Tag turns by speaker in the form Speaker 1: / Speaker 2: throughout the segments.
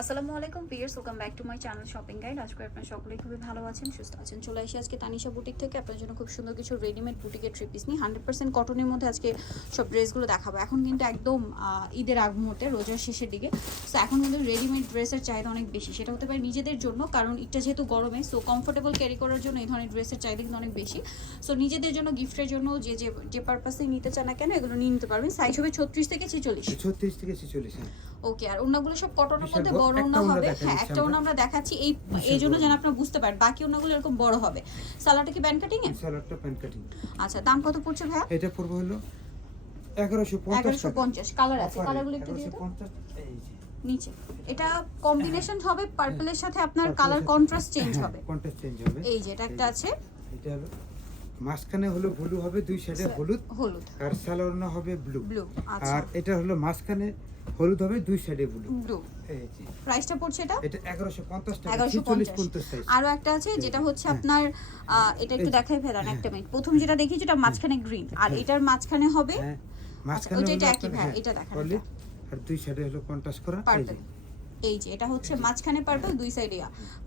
Speaker 1: আসসালামু আলাইকুম pears welcome back to my channel shopping guide আজকে আপনারা সকলেই খুবই ভালো আছেন সুস্থ আছেন। চলে আসি আজকে তানিশা বুটিক থেকে। আপনার জন্য খুব সুন্দর কিছু রেডিমেড বুটিকের থ্রি পিস নিয়ে। হান্ড্রেড পার্সেন্ট কটনের মধ্যে আজকে সব ড্রেসগুলো দেখাবো। এখন কিন্তু একদম ঈদের আগ মুহূর্তে রোজার শেষের দিকে। সো এখন কিন্তু রেডিমেড ড্রেসের চাহিদা অনেক বেশি। সেটা হতে পারে নিজেদের জন্য কারণ এটা যেহেতু গরমে সো কমফোর্টেবল ক্যারি করার জন্য এই ধরনের ড্রেসের চাহিদা কিন্তু অনেক বেশি। সো নিজেদের জন্য গিফটের জন্য যে যে যে পারপাসে নিতে চান না কেন এগুলো নিয়ে নিতে পারবেন। সাইজ হবে ছত্রিশ থেকে ছেচল্লিশ।
Speaker 2: ছত্রিশ থেকে ছেচল্লিশ হ্যাঁ।
Speaker 1: ওকে আর ওনাগুলো সব কটনের মধ্যে
Speaker 2: বড়-
Speaker 1: বড় ওনা হবে। হ্যাঁ একটা ওনা
Speaker 2: আমরা।
Speaker 1: দেখাচ্ছি। এই এই জন্য যেন। আপনারা বুঝতে পারেন বাকি ওনাগুলো এরকম বড় হবে। সালাটা কি ব্যান্ড কাটিং এ
Speaker 2: সালোয়ারটা প্যান্ট কাটিং
Speaker 1: আচ্ছা দাম কত পড়ছে ভাইয়া?
Speaker 2: এটা পড়বে হলো এগারোশো পঞ্চাশ
Speaker 1: এগারোশো পঞ্চাশ কালার আছে। কালারগুলো একটু দিয়ে দাও।
Speaker 2: এই যে।
Speaker 1: নিচে। এটা কম্বিনেশন হবে পার্পলের সাথে আপনার কালার কন্ট্রাস্ট চেঞ্জ
Speaker 2: হ্যাঁ,
Speaker 1: হবে।
Speaker 2: কন্ট্রাস্ট চেঞ্জ হবে।
Speaker 1: এই যে এটা একটা আছে।
Speaker 2: এটা হলো মাঝখানে হলো ব্লু হবে দুই সাইডে হলুদ।
Speaker 1: হলুদ।
Speaker 2: আর সালোয়ারনা হবে ব্লু।
Speaker 1: ব্লু আচ্ছা।
Speaker 2: আর এটা হলো মাঝখানে হলুদ হবে দুই সাইডে ব্লু।
Speaker 1: ব্লু। প্রাইসটা পড়ছে এটা?
Speaker 2: এটা এগারোশো পঞ্চাশ টাকা
Speaker 1: এগারোশো
Speaker 2: ছেচল্লিশ
Speaker 1: পঞ্চাশ।
Speaker 2: পঞ্চাশ সাইজ
Speaker 1: আরও একটা আছে যেটা হচ্ছে
Speaker 2: হ্যাঁ।
Speaker 1: আপনার এটা একটু। দেখাই ফেলান একটা মিনিট প্রথম যেটা দেখি যেটা মাঝখানে গ্রিন আর
Speaker 2: হ্যাঁ।
Speaker 1: এটার মাঝখানে হবে?
Speaker 2: হ্যাঁ।
Speaker 1: আচ্ছা,
Speaker 2: মাঝখানে
Speaker 1: এটা একই। ভাই,
Speaker 2: হ্যাঁ,
Speaker 1: এটা দেখান
Speaker 2: আর দুই সাইডে হলো কন্ট্রাস্ট করা। এই যে
Speaker 1: এটা হচ্ছে মাঝখানে পার্পল দুই সাইডে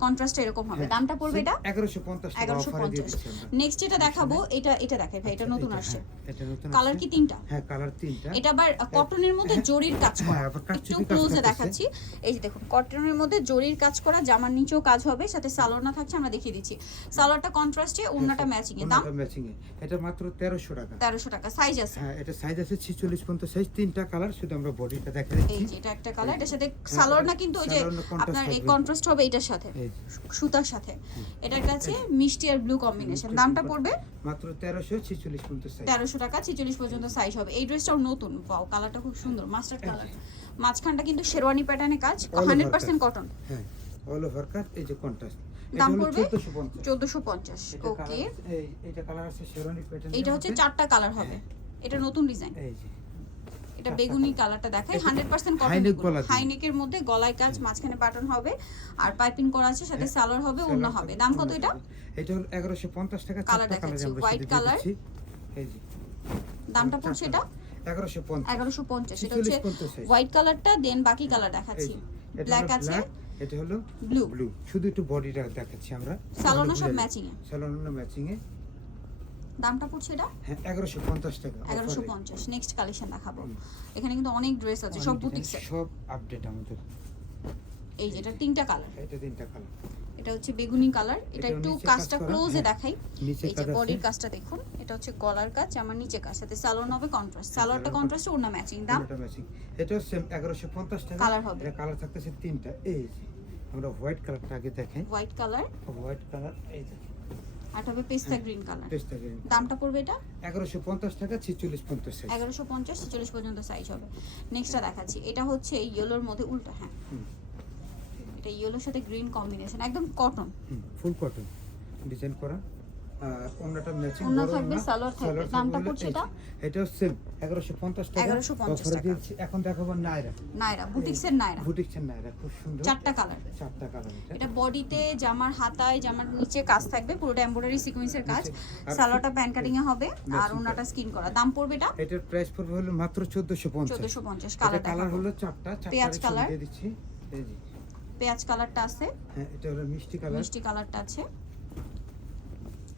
Speaker 1: কন্ট্রাস্ট এরকম হবে। দামটা পড়বে এটা?
Speaker 2: এগারোশো পঞ্চাশ টাকা
Speaker 1: এগারোশো
Speaker 2: অফারে দিয়ে
Speaker 1: পঞ্চাশ।
Speaker 2: দিচ্ছি আমরা।
Speaker 1: নেক্সট যেটা দেখাবো এটা এটা দেখাই ভাই এটা নতুন আসছে।
Speaker 2: হ্যাঁ, এটা নতুন
Speaker 1: কালার কি তিনটা?
Speaker 2: হ্যাঁ কালার তিনটা।
Speaker 1: এটা আবার কটনের মধ্যে জরির কাজ করা।
Speaker 2: হ্যাঁ,
Speaker 1: একটু ক্লোজে দেখাচ্ছি। এই যে দেখুন কটনের মধ্যে জরির কাজ করা জামার নিচেও কাজ হবে সাথে সালোয়ার না থাকছে আমরা দেখিয়ে দিচ্ছি। সালোয়ারটা কন্ট্রাস্টে ওন্নাটা ম্যাচিং এ দাম?
Speaker 2: ম্যাচিং এ এটা মাত্র তেরোশো টাকা।
Speaker 1: তেরোশো টাকা সাইজ আছে।
Speaker 2: হ্যাঁ এটা সাইজ আছে ছিচল্লিশ পর্যন্ত সাইজ তিনটা কালার শুধু আমরা বডিটা দেখা
Speaker 1: এই যে এটা একটা কালার এটার সাথে সালোয়ার না কিন্তু ওই যে আপনার এই কন্ট্রাস্ট হবে এটার সাথে সুতার সাথে। এটার কাছে মিষ্টি আর ব্লু কম্বিনেশন দামটা পড়বে?
Speaker 2: মাত্র তেরোশো ছিচল্লিশ পর্যন্ত সাইজ
Speaker 1: তেরোশো টাকা ছিচল্লিশ পর্যন্ত সাইজ হবে। এই ড্রেসটাও নতুন। পাও কালারটা খুব সুন্দর মাস্টার্ড কালার মাঝখানটা কিন্তু শেরওয়ানি প্যাটার্নে কাজ
Speaker 2: over
Speaker 1: হান্ড্রেড পার্সেন্ট
Speaker 2: কাজ।
Speaker 1: কটন
Speaker 2: হ্যাঁ অল ওভার কাজ এই যে কন্ট্রাস্ট
Speaker 1: দাম পড়বে
Speaker 2: চোদ্দশো পঞ্চাশ।
Speaker 1: চোদ্দোশো পঞ্চাশ
Speaker 2: এটা
Speaker 1: ওকে
Speaker 2: কালার এই এটা কালার আছে শেরওয়ানি প্যাটার্ন
Speaker 1: এটা হচ্ছে চারটা কালার হবে। এটা নতুন ডিজাইন
Speaker 2: এই যে।
Speaker 1: এটা বেগুনি কালারটা দেখায়
Speaker 2: এটা
Speaker 1: হান্ড্রেড পার্সেন্ট কটন হাইনেকের মধ্যে গলায় কাজ মাঝখানে বাটন হবে আর পাইপিং করা আছে সাথে
Speaker 2: হ্যাঁ,
Speaker 1: সালোয়ার হবে অন্য হবে দাম কত এটা?
Speaker 2: এটা হলো এগারোশো পঞ্চাশ টাকা
Speaker 1: কালার দেখাচ্ছি,
Speaker 2: দিয়ে
Speaker 1: কালার। দামটা পড়ছে এটা?
Speaker 2: এগারোশো পঞ্চাশ।
Speaker 1: এটা হচ্ছে হোয়াইট কালারটা দেন বাকি কালার দেখাচ্ছি। ব্ল্যাক আছে
Speaker 2: এটা হলো
Speaker 1: ব্লু
Speaker 2: ব্লু শুধু একটু বডিটা দেখাচ্ছি আমরা।
Speaker 1: সালোনা সব ম্যাচিং এ
Speaker 2: সালোনা ম্যাচিং এ
Speaker 1: দামটা পড়ছে এটা?
Speaker 2: হ্যাঁ এগারোশো পঞ্চাশ টাকা
Speaker 1: এগারোশো
Speaker 2: offer এ।
Speaker 1: পঞ্চাশ নেক্সট কালেকশন দেখাবো। এখানে কিন্তু অনেক ড্রেস আছে সব
Speaker 2: অনেক
Speaker 1: বুটিক
Speaker 2: সব আপডেট আমাদের।
Speaker 1: এই যে এটা তিনটা কালার
Speaker 2: এটা তিনটা কালার
Speaker 1: এটা হচ্ছে বেগুনি কালার এটা একটু কাজটা ক্লোজে
Speaker 2: হ্যাঁ।
Speaker 1: দেখাই। এই যে বডির কাজটা দেখুন এটা হচ্ছে গলার কাজ আমার নিচে কাজ সাথে সালোয়ার হবে কন্ট্রাস্ট সালোয়ারটা কন্ট্রাস্ট ওড়না ম্যাচিং দাম?
Speaker 2: এটা সেম এগারোশো পঞ্চাশ টাকা।
Speaker 1: Colour হবে।
Speaker 2: এটা কালার থাকতেছে তিনটা। এই আমরা হোয়াইট কালারটা আগে দেখাই।
Speaker 1: হোয়াইট কালার
Speaker 2: হোয়াইট কালার এই যে।
Speaker 1: আর হবে পেস্তা গ্রিন কালার।
Speaker 2: পেস্তা গ্রিন
Speaker 1: দামটা পড়বে এটা?
Speaker 2: এগারোশো পঞ্চাশ টাকা ছিচল্লিশ পঞ্চাশ সাইজ
Speaker 1: এগারোশো পঞ্চাশ চল্লিশ পর্যন্ত সাইজ হবে। নেক্সটটা দেখাচ্ছি। এটা হচ্ছে ইয়েলোর মধ্যে উল্টা হ্যাঁ। এটা ইয়েলোর সাথে গ্রিন কম্বিনেশন একদম কটন
Speaker 2: ফুল কটন ডিজাইন করা। ম্যাচিং
Speaker 1: থাকবে, সালোয়ার থাকবে। দামটা পড়ছে এটা?
Speaker 2: এটাও সেম এগারোশো পঞ্চাশ টাকা।
Speaker 1: 1150 টাকা।
Speaker 2: এখন দেখাবো নাইরা।
Speaker 1: নাইরা বুটিক্সের নাইরা।
Speaker 2: নাইরা খুব সুন্দর।
Speaker 1: চারটা কালার।
Speaker 2: চারটা কালার এটা।
Speaker 1: বডিতে জামার হাতায় জামার নিচে কাজ থাকবে পুরোটা এমব্রয়ডারি সিকোয়েন্সের কাজ। সালোয়ারটা প্যান কাটিং এ হবে আর ওনাটা স্কিন করা। দাম পড়বে এটা?
Speaker 2: এটার প্রাইস পড়বে হলো মাত্র চোদ্দশো পঞ্চাশ।
Speaker 1: চোদ্দশো পঞ্চাশ
Speaker 2: এটা
Speaker 1: কালার
Speaker 2: কালার হলো চারটা
Speaker 1: পেঁয়াজ
Speaker 2: চারটা
Speaker 1: colour।
Speaker 2: দিয়ে দিচ্ছি।
Speaker 1: পেঁয়াজ কালারটা আছে।
Speaker 2: হ্যাঁ এটা হলো মিষ্টি কালার
Speaker 1: মিষ্টি কালারটা আছে।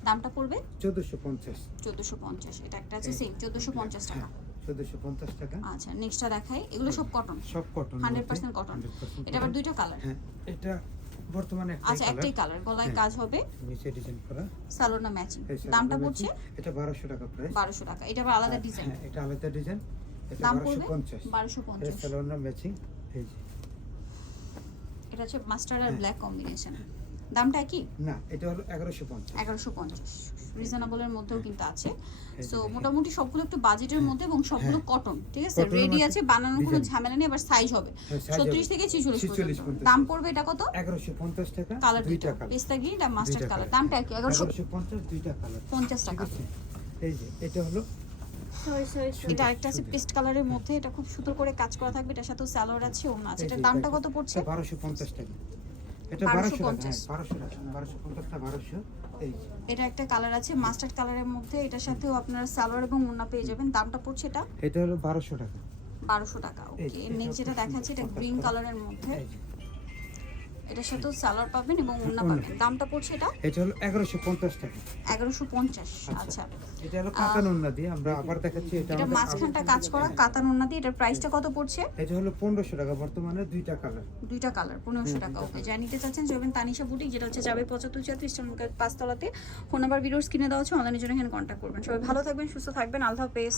Speaker 1: দামটা পড়বে?
Speaker 2: চোদ্দশো পঞ্চাশ।
Speaker 1: চোদ্দশো পঞ্চাশ এটা একটা আছে সেম চোদ্দশো পঞ্চাশ টাকা।
Speaker 2: চোদ্দশো পঞ্চাশ টাকা।
Speaker 1: আচ্ছা নেক্সটটা দেখাই এগুলো সব কটন
Speaker 2: সব কটন
Speaker 1: 100% cotton। এটা আবার দুইটা কালার
Speaker 2: হ্যাঁ এটা বর্তমানে
Speaker 1: আচ্ছা একটাই কালার গলায়
Speaker 2: হ্যাঁ।
Speaker 1: কাজ হবে?
Speaker 2: নিচে ডিজাইন করা।
Speaker 1: সালোনা ম্যাচিং দামটা পড়ছে?
Speaker 2: এটা বারোশো টাকা প্রাইস
Speaker 1: বারোশো টাকা এটা আবার আলাদা ডিজাইন
Speaker 2: হ্যাঁ এটা আলাদা ডিজাইন এটা
Speaker 1: দাম
Speaker 2: বারোশো
Speaker 1: পড়বে
Speaker 2: পঞ্চাশ
Speaker 1: বারোশো পঞ্চাশ।
Speaker 2: সালোয়ার ম্যাচিং এই যে।
Speaker 1: এটা হচ্ছে মাস্টার্ড আর
Speaker 2: হ্যাঁ।
Speaker 1: ব্ল্যাক কম্বিনেশন দামটা কি?
Speaker 2: না এটা হলো এগারোশো পঞ্চাশ।
Speaker 1: এগারোশো পঞ্চাশ। রিজনেবলের মধ্যেও কিন্তু আছে। সো মোটামুটি সবগুলো একটু বাজেটের মধ্যে এবং সবগুলো
Speaker 2: হ্যাঁ।
Speaker 1: কটন ঠিক আছে? রেডি আছে বানানোর কোনো ঝামেলা নেই আবার সাইজ হবে।
Speaker 2: হ্যাঁ, size
Speaker 1: ছত্রিশ
Speaker 2: হবে।
Speaker 1: থেকে ছিচল্লিশ
Speaker 2: 46
Speaker 1: পর্যন্ত
Speaker 2: পর্যন্ত।
Speaker 1: দাম পড়বে এটা কত?
Speaker 2: এগারোশো পঞ্চাশ টাকা
Speaker 1: কালার
Speaker 2: দুইটা। কালার
Speaker 1: পেস্তা গ্রিন আর মাস্টার্ড কালার দামটা কি? এগারোশো
Speaker 2: এগারোশো পঞ্চাশ দুইটা কালার
Speaker 1: পঞ্চাশ
Speaker 2: ঠিক
Speaker 1: টাকা।
Speaker 2: এই যে এটা হলো
Speaker 1: এটা আরেকটা আছে। পেস্ট কালারের মধ্যে। এটা খুব সুন্দর করে কাজ করা থাকবে এটার সাথেও স্যালোয়ার আছে ওনা আছে। এটার দামটা কত পড়ছে?
Speaker 2: এটা বারোশো পঞ্চাশ টাকা। এটা
Speaker 1: 1250
Speaker 2: বারোশো টাকা বারোশো টাকা বারোশো পঞ্চাশটা বারোশো এই
Speaker 1: এটা একটা কালার আছে মাস্টার্ড কালারের মধ্যে এটার সাথেও আপনারা সালোয়ার এবং ওনা পেয়ে যাবেন। দামটা পড়ছে এটা?
Speaker 2: এটা হলো বারোশো টাকা।
Speaker 1: 1200 টাকা ওকে। নেক্সট যেটা দেখাচ্ছে এটা গ্রিন কালারের মধ্যে। এটার সাথেও সালোয়ার পাবেন এবং। পাবেন। দামটা পড়ছে এটা?
Speaker 2: এটা হলো এগারোশো পঞ্চাশ টাকা।
Speaker 1: এগারোশো পঞ্চাশ আচ্ছা।
Speaker 2: এটা হলো কাতান ওন্না দিয়ে আমরা আবার দেখাচ্ছি এটা
Speaker 1: এটা মাঝখানটা কাজ করা কাতান ওড়না দিয়ে এটার প্রাইসটা কত পড়ছে?
Speaker 2: এটা হলো পনেরোশো টাকা বর্তমানে দুইটা কালার
Speaker 1: দুইটা কালার পনেরোশো টাকা ওকে যা নিতে চাচ্ছেন যাবেন তানিশা বুটিক যেটা হচ্ছে যাবে পঁচাত্তর ছিয়াত্তর ইস্টার্ন পাঁচতলাতে। ফোন নাম্বার ভিডিওস কিনে দেওয়া হচ্ছে অনলাইনের জন্য এখানে কন্ট্যাক্ট করবেন। সবাই ভালো থাকবেন সুস্থ থাকবেন। আল্লাহ হাফেজ।